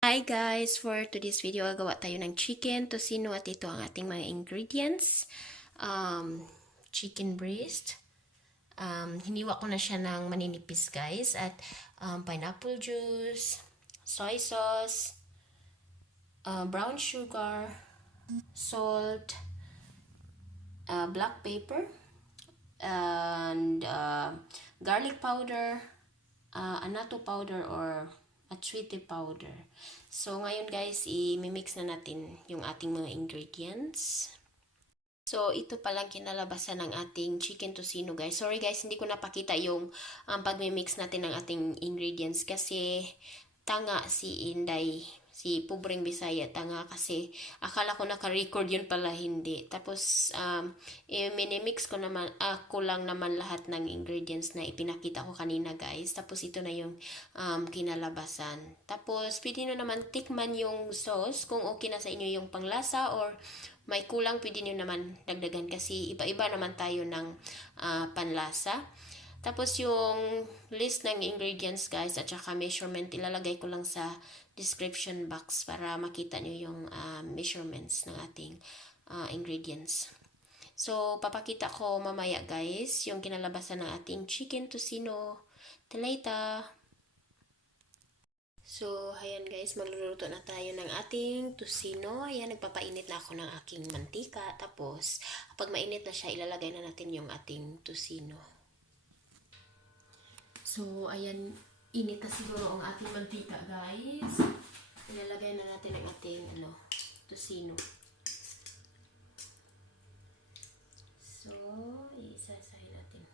Hi guys! For today's video, gagawa tayo ng chicken tocino at ito ang ating mga ingredients. Chicken breast. Hiniwa ko na siya ng maninipis guys. At pineapple juice, soy sauce, brown sugar, salt, black pepper, and garlic powder, annatto powder or atsuete powder. So, ngayon guys, i-mix na natin yung ating mga ingredients. So, ito palang kinalabasan ng ating chicken tocino guys. Sorry guys, hindi ko napakita yung pag-mix natin ng ating ingredients kasi tanga si Inday, si Pobreng Bisaya, tanga kasi akala ko naka-record yun pala hindi. Tapos minimix ko naman, ako lang naman lahat ng ingredients na ipinakita ko kanina guys. Tapos ito na yung kinalabasan. Tapos pwede nyo naman tikman yung sauce kung okay na sa inyo yung panglasa or may kulang pwede nyo naman dagdagan kasi iba-iba naman tayo ng panlasa. Tapos yung list ng ingredients guys at saka measurement ilalagay ko lang sa description box para makita nyo yung measurements ng ating ingredients. So, papakita ko mamaya guys yung kinalabasan ng ating chicken tocino. Later! So, ayan guys, magluluto na tayo ng ating tocino. Ayan, nagpapainit na ako ng aking mantika. Tapos, kapag mainit na siya, ilalagay na natin yung ating tocino. So, ayan, init na siguro ang ating mantika, guys. Ilalagay na natin ang ating, tocino. So, isasahin natin.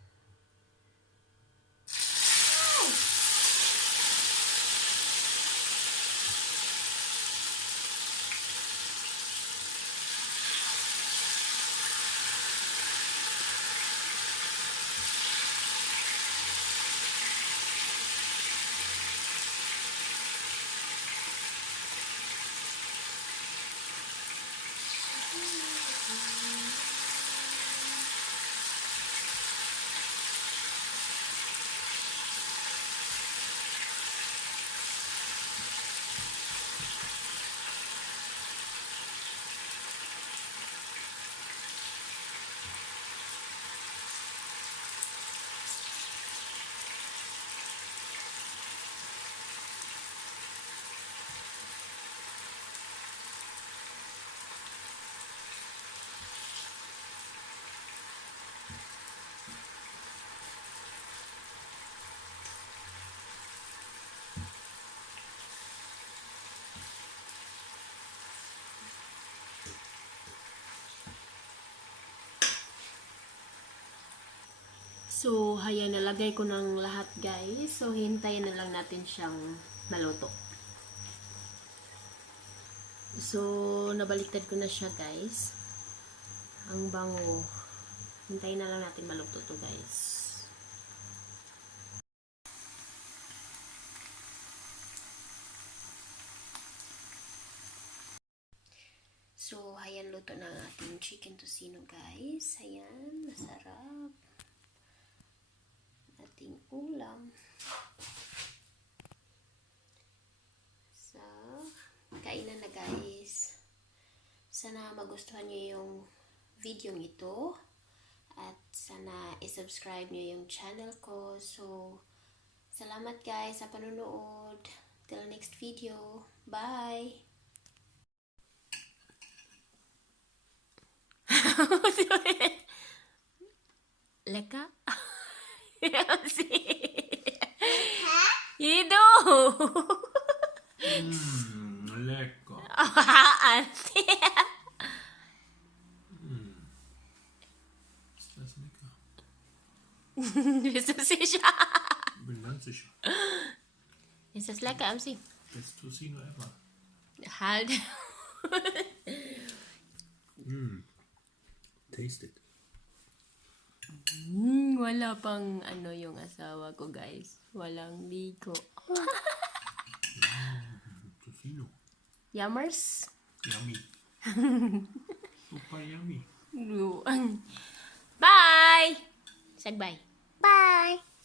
So, ayan, nalagay ko ng lahat guys. So, hintayin na lang natin siyang maluto. So, nabaliktad ko na siya guys. Ang bango. Hintayin na lang natin maluto to guys. So, ayan, luto na ang ating chicken tocino guys. Ayan, masarap. Ating ulam. So, kainan na guys. Sana magustuhan nyo yung video ito. At sana isubscribe nyo yung channel ko. So, salamat guys sa panunood. Till next video. Bye! Leka? Sí. Ido. Lecker. Así. Ist das lecker? Bist du sicher? Bin ganz sicher. Ist das lecker, Amsi? Best Tocino ever. Halt. Taste it. Wala pang yung asawa ko, guys. Walang ligo. Tocino. Yummers? Yummy. Super yummy. Bye! Sagbay. Bye!